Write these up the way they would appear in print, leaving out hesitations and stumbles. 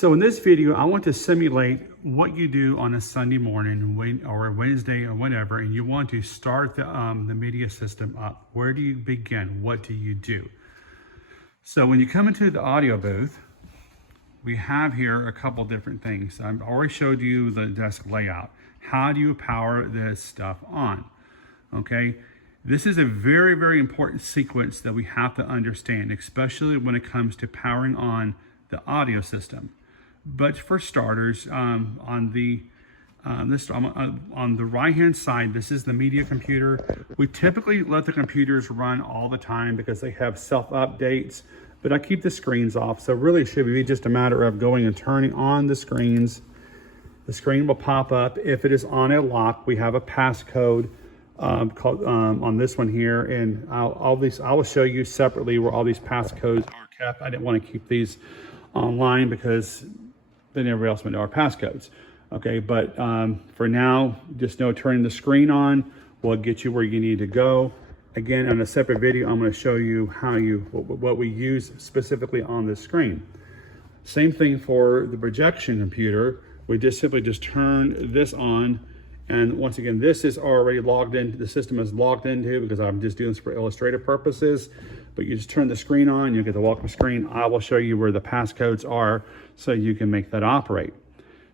So in this video, I want to simulate what you do on a Sunday morning or a Wednesday or whatever, and you want to start the media system up. Where do you begin? What do you do? So when you come into the audio booth, we have here a couple different things. I've already showed you the desk layout. How do you power this stuff on? Okay, this is a very, very important sequence that we have to understand, especially when it comes to powering on the audio system. But for starters, on the right-hand side, this is the media computer. We typically let the computers run all the time because they have self-updates, but I keep the screens off. So really it should be just a matter of going and turning on the screens. The screen will pop up. If it is on a lock, we have a passcode called on this one here, and I will show you separately where all these passcodes are kept. I didn't want to keep these online because then everybody else would know our passcodes. Okay, but for now, just know turning the screen on will get you where you need to go. Again, on a separate video, I'm going to show you what we use specifically on this screen. Same thing for the projection computer. We just simply turn this on, and once again, this is already logged in. The system is logged into because I'm just doing this for illustrative purposes. But you just turn the screen on, you get the welcome screen. I will show you where the passcodes are so you can make that operate.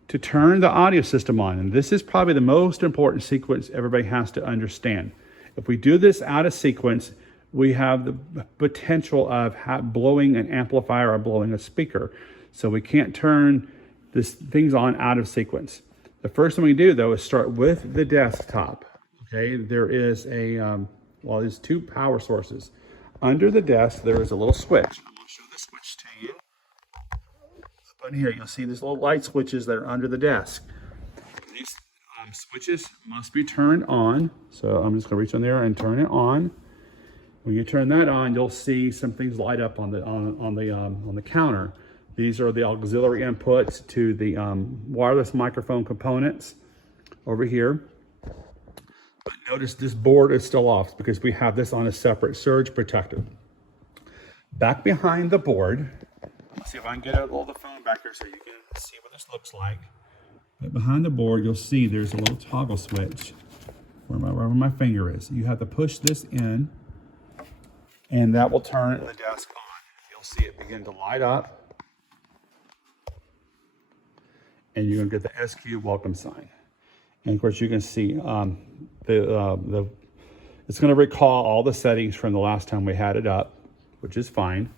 To turn the audio system on, and this is probably the most important sequence everybody has to understand. If we do this out of sequence, we have the potential of blowing an amplifier or blowing a speaker. So we can't turn things on out of sequence. The first thing we do though is start with the desktop. Okay, there is there's two power sources. Under the desk, there is a little switch. I'm going to show the switch to you. Up on here, you'll see these little light switches that are under the desk. These switches must be turned on. So I'm just going to reach on there and turn it on. When you turn that on, you'll see some things light up on the counter. These are the auxiliary inputs to the wireless microphone components over here. But notice this board is still off because we have this on a separate surge protector. Back behind the board, let's see if I can get all the phone back here so you can see what this looks like. But behind the board, you'll see there's a little toggle switch wherever my finger is. You have to push this in, and that will turn the desk on. You'll see it begin to light up, and you're gonna get the SQ welcome sign. And of course, you can see it's going to recall all the settings from the last time we had it up, which is fine.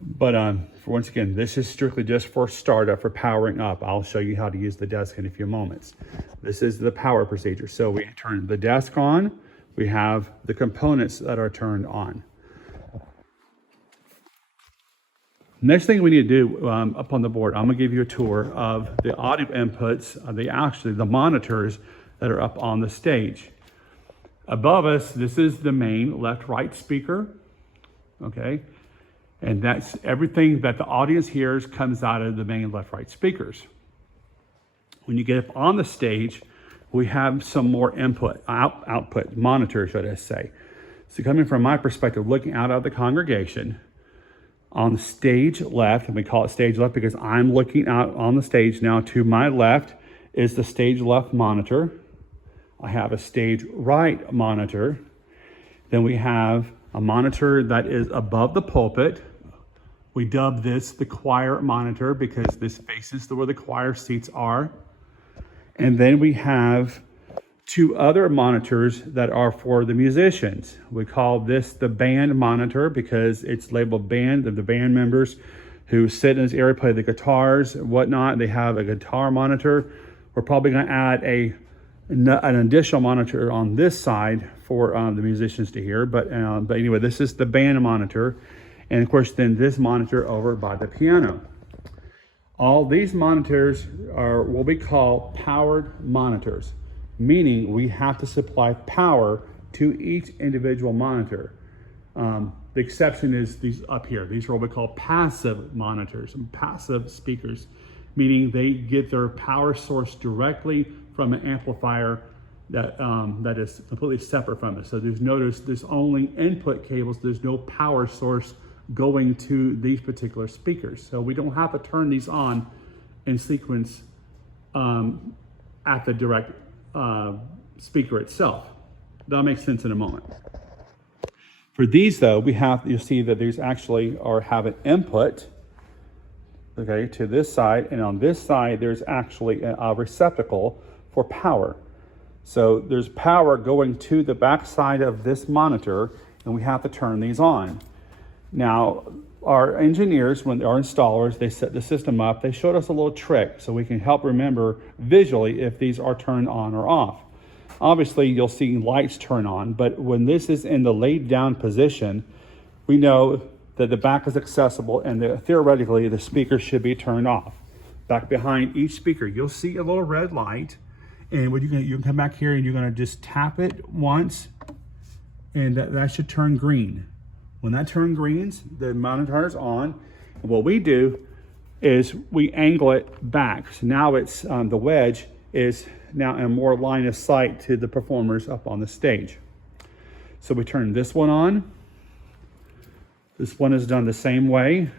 But once again, this is strictly just for startup, for powering up. I'll show you how to use the desk in a few moments. This is the power procedure. So we turn the desk on. We have the components that are turned on. Next thing we need to do up on the board, I'm going to give you a tour of the audio inputs, the monitors that are up on the stage. Above us, this is the main left-right speaker, okay? And that's everything that the audience hears comes out of the main left-right speakers. When you get up on the stage, we have some more output, monitors, should I say. So coming from my perspective, looking out of the congregation, on the stage left, and we call it stage left because I'm looking out on the stage now. To my left is the stage left monitor. I have a stage right monitor. Then we have a monitor that is above the pulpit. We dub this the choir monitor because this faces where the choir seats are. And then we have two other monitors that are for the musicians. We call this the band monitor because it's labeled band, of the band members who sit in this area, play the guitars and whatnot. They have a guitar monitor. We're probably going to add an additional monitor on this side for the musicians to hear. But anyway, this is the band monitor. And of course, then this monitor over by the piano. All these monitors are what we call powered monitors, meaning we have to supply power to each individual monitor. The exception is these up here. These are what we call passive monitors, passive speakers, meaning they get their power source directly from an amplifier that is completely separate from it. So there's only input cables. There's no power source going to these particular speakers. So we don't have to turn these on in sequence at the direct speaker itself. That'll make sense in a moment. For these though, you'll see that these actually have an input, okay, to this side, and on this side there's actually a receptacle for power. So there's power going to the back side of this monitor, and we have to turn these on. Now, our engineers, our installers, they set the system up, they showed us a little trick so we can help remember visually if these are turned on or off. Obviously, you'll see lights turn on, but when this is in the laid down position, we know that the back is accessible and theoretically the speaker should be turned off. Back behind each speaker, you'll see a little red light, and what you can come back here and you're gonna just tap it once, and that should turn green. When that turns green, the monitor is on. And what we do is we angle it back. So now it's the wedge is now in more line of sight to the performers up on the stage. So we turn this one on. This one is done the same way.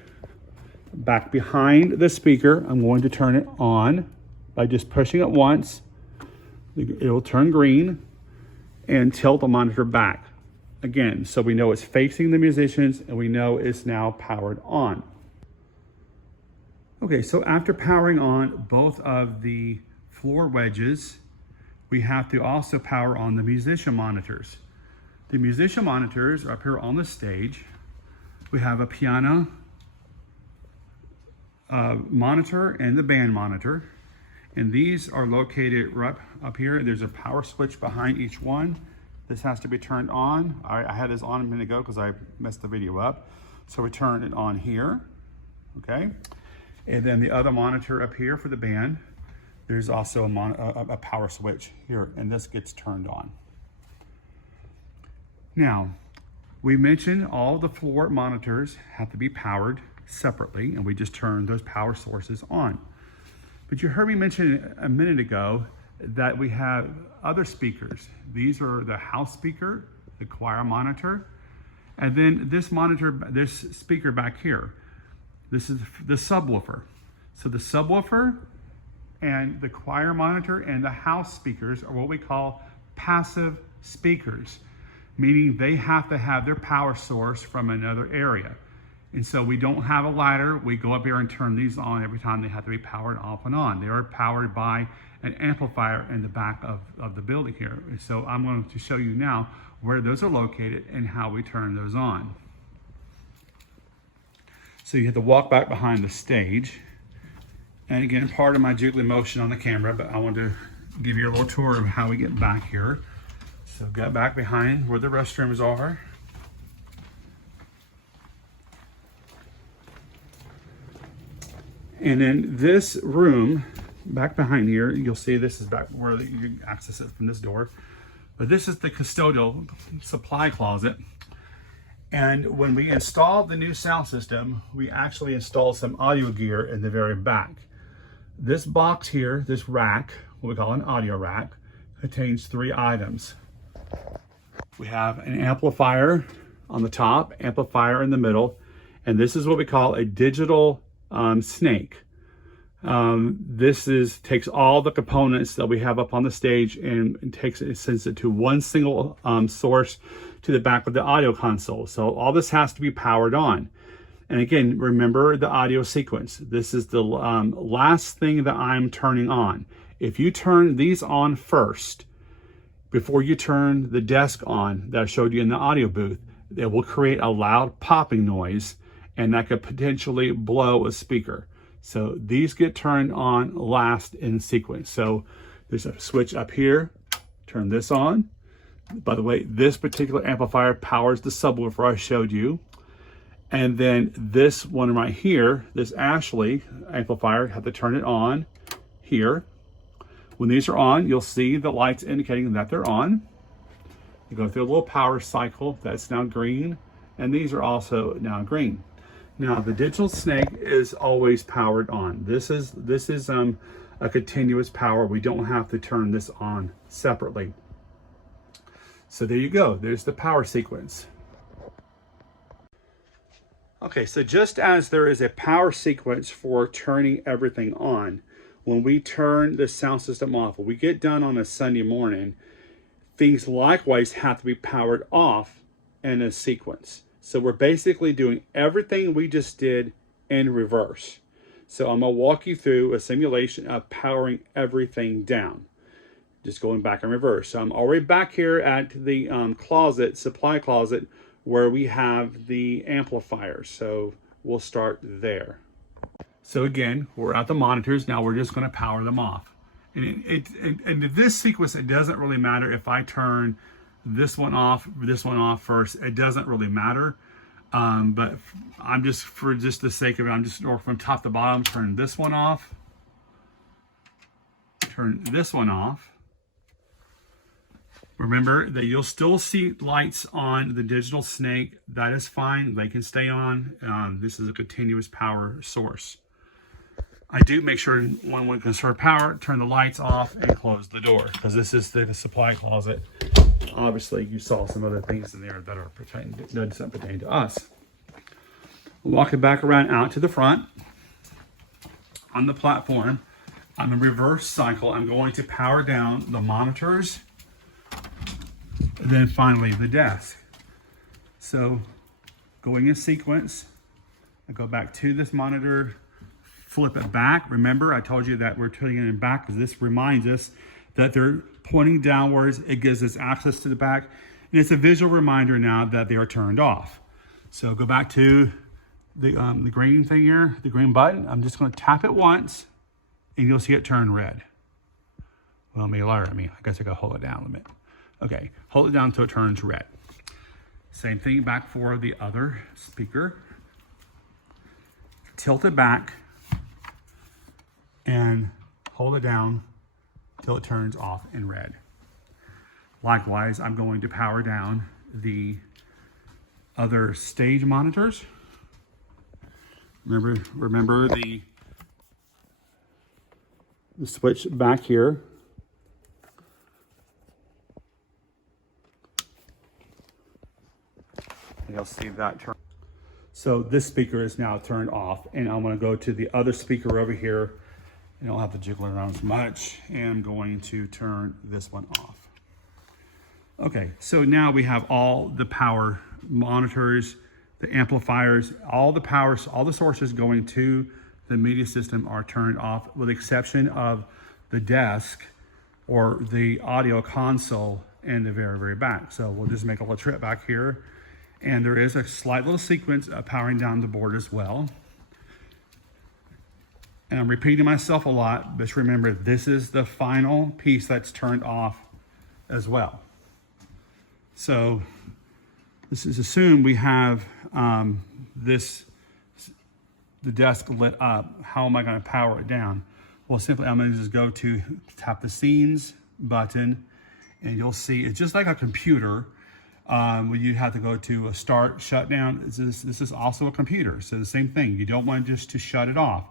Back behind the speaker, I'm going to turn it on by just pushing it once. It will turn green and tilt the monitor back. Again, so we know it's facing the musicians and we know it's now powered on. Okay, so after powering on both of the floor wedges, we have to also power on the musician monitors. The musician monitors are up here on the stage. We have a piano monitor and the band monitor. And these are located right up here. There's a power switch behind each one. This has to be turned on. I had this on a minute ago because I messed the video up. So we turn it on here, okay? And then the other monitor up here for the band, there's also a power switch here, and this gets turned on. Now, we mentioned all the floor monitors have to be powered separately, and we just turn those power sources on. But you heard me mention a minute ago that we have other speakers. These are the house speaker, the choir monitor, and then this monitor, this speaker back here. This is the subwoofer. So the subwoofer and the choir monitor and the house speakers are what we call passive speakers, meaning they have to have their power source from another area. And so we don't have a ladder. We go up here and turn these on every time. They have to be powered off and on. They are powered by an amplifier in the back of the building here. So I'm going to show you now where those are located and how we turn those on. So you have to walk back behind the stage. And again, part of my jiggly motion on the camera, but I want to give you a little tour of how we get back here. So get back behind where the restrooms are. And then this room, back behind here, you'll see this is back where you can access it from this door. But this is the custodial supply closet. And when we installed the new sound system, we actually installed some audio gear in the very back. This box here, this rack, what we call an audio rack, contains 3 items. We have an amplifier on the top, amplifier in the middle, and this is what we call a digital snake. This takes all the components that we have up on the stage and sends it to one single source to the back of the audio console. So all this has to be powered on. And again, remember the audio sequence. This is the last thing that I'm turning on. If you turn these on first, before you turn the desk on that I showed you in the audio booth, it will create a loud popping noise, and that could potentially blow a speaker. So these get turned on last in sequence. So there's a switch up here, turn this on. By the way, this particular amplifier powers the subwoofer I showed you. And then this one right here, this Ashley amplifier, have to turn it on here. When these are on, you'll see the lights indicating that they're on. You go through a little power cycle, that's now green, and these are also now green. Now the digital snake is always powered on. This is a continuous power. We don't have to turn this on separately. So there you go, there's the power sequence. Okay, so just as there is a power sequence for turning everything on, when we turn the sound system off, when we get done on a Sunday morning, things likewise have to be powered off in a sequence. So we're basically doing everything we just did in reverse. So I'm gonna walk you through a simulation of powering everything down. Just going back in reverse. So I'm already back here at the supply closet, where we have the amplifiers. So we'll start there. So again, we're at the monitors. Now we're just gonna power them off. And in this sequence, it doesn't really matter if I turn this one off first. It doesn't really matter. But I'm just, for just the sake of it, I'm just, or from top to bottom, turn this one off, turn this one off. Remember that you'll still see lights on the digital snake. That is fine, they can stay on. This is a continuous power source. I do make sure when we conserve power, turn the lights off and close the door, because this is the supply closet. Obviously, you saw some other things in there that are that doesn't pertain to us. Walking back around out to the front on the platform, on the reverse cycle, I'm going to power down the monitors, and then finally the desk. So going in sequence, I go back to this monitor, flip it back. Remember, I told you that we're turning it back because this reminds us that they're pointing downwards. It gives us access to the back. And it's a visual reminder now that they are turned off. So go back to the green thing here, the green button. I'm just going to tap it once and you'll see it turn red. Well, maybe lighter. I guess I got to hold it down a bit. Okay, hold it down until it turns red. Same thing back for the other speaker. Tilt it back and hold it down till it turns off in red. Likewise, I'm going to power down the other stage monitors. Remember the switch back here. You'll see that turn. So this speaker is now turned off, and I'm going to go to the other speaker over here, and I'll have to jiggle it around as much, and I'm going to turn this one off. Okay, so now we have all the power monitors, the amplifiers, all the power, all the sources going to the media system are turned off, with the exception of the desk or the audio console in the very, very back. So we'll just make a little trip back here. And there is a slight little sequence of powering down the board as well. And I'm repeating myself a lot, but remember, this is the final piece that's turned off as well. So this is assumed we have the desk lit up. How am I going to power it down? Well, simply I'm going to just go to tap the scenes button, and you'll see it's just like a computer. When you have to go to a start, shutdown, this is also a computer. So the same thing, you don't want just to shut it off.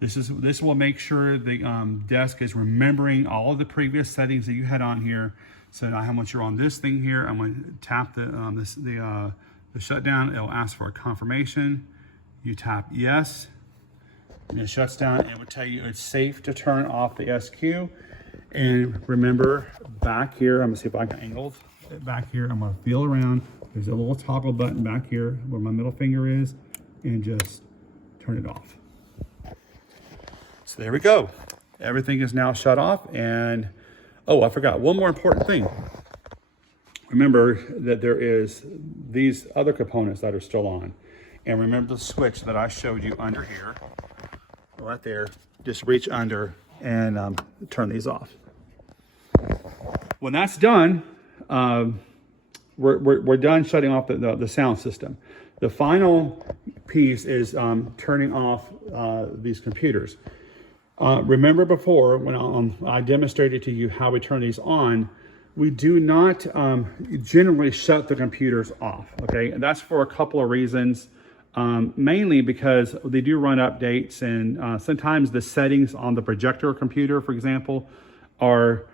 This will make sure the desk is remembering all of the previous settings that you had on here. So now once you're on this thing here, I'm going to tap the shutdown. It'll ask for a confirmation. You tap yes, and it shuts down, and it will tell you it's safe to turn off the SQ. And remember, back here, I'm gonna see if I can angle it back here. I'm gonna feel around. There's a little toggle button back here where my middle finger is, and just turn it off. So there we go. Everything is now shut off. And oh, I forgot one more important thing. Remember that there is these other components that are still on. And remember the switch that I showed you under here, right there. Just reach under and turn these off. When that's done, we're done shutting off the sound system. The final piece is turning off these computers. Remember before when I demonstrated to you how we turn these on, we do not generally shut the computers off, okay? And that's for a couple of reasons. Mainly because they do run updates, and sometimes the settings on the projector computer, for example, are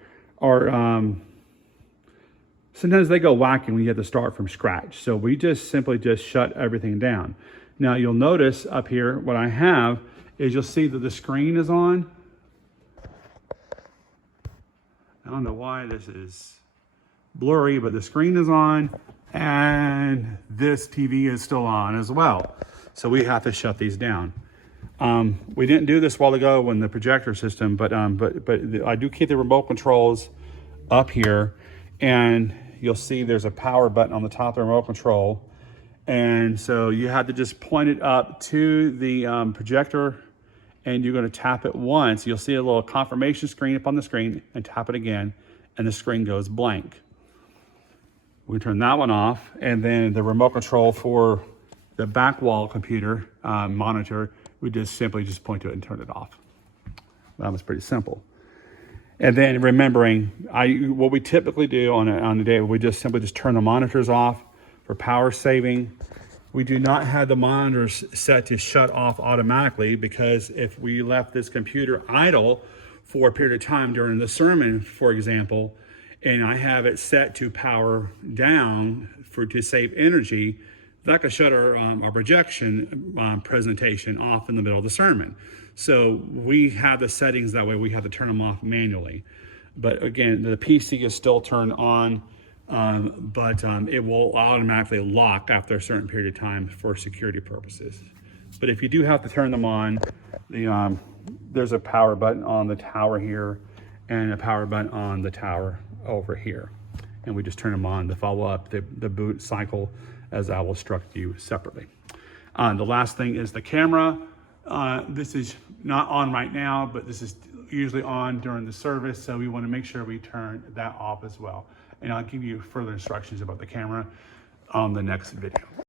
sometimes they go wacky when you have to start from scratch. So we just simply shut everything down. Now you'll notice up here, what I have is you'll see that the screen is on. I don't know why this is blurry, but the screen is on and this TV is still on as well. So we have to shut these down. We didn't do this a while ago when the projector system, but I do keep the remote controls up here, and you'll see there's a power button on the top of the remote control. And so you have to just point it up to the projector, and you're going to tap it once. You'll see a little confirmation screen up on the screen, and tap it again, and the screen goes blank. We turn that one off, and then the remote control for the back wall computer monitor, we just simply point to it and turn it off. That was pretty simple. And then remembering, what we typically do on a day, we just simply turn the monitors off for power saving. We do not have the monitors set to shut off automatically, because if we left this computer idle for a period of time during the sermon, for example, and I have it set to power down to save energy, that could shut our projection presentation off in the middle of the sermon. So we have the settings that way. We have to turn them off manually. But again, the PC is still turned on, but it will automatically lock after a certain period of time for security purposes. But if you do have to turn them on, there's a power button on the tower here and a power button on the tower over here. And we just turn them on to follow up the boot cycle, as I will instruct you separately. The last thing is the camera. This is not on right now, but this is usually on during the service, so we want to make sure we turn that off as well. And I'll give you further instructions about the camera on the next video.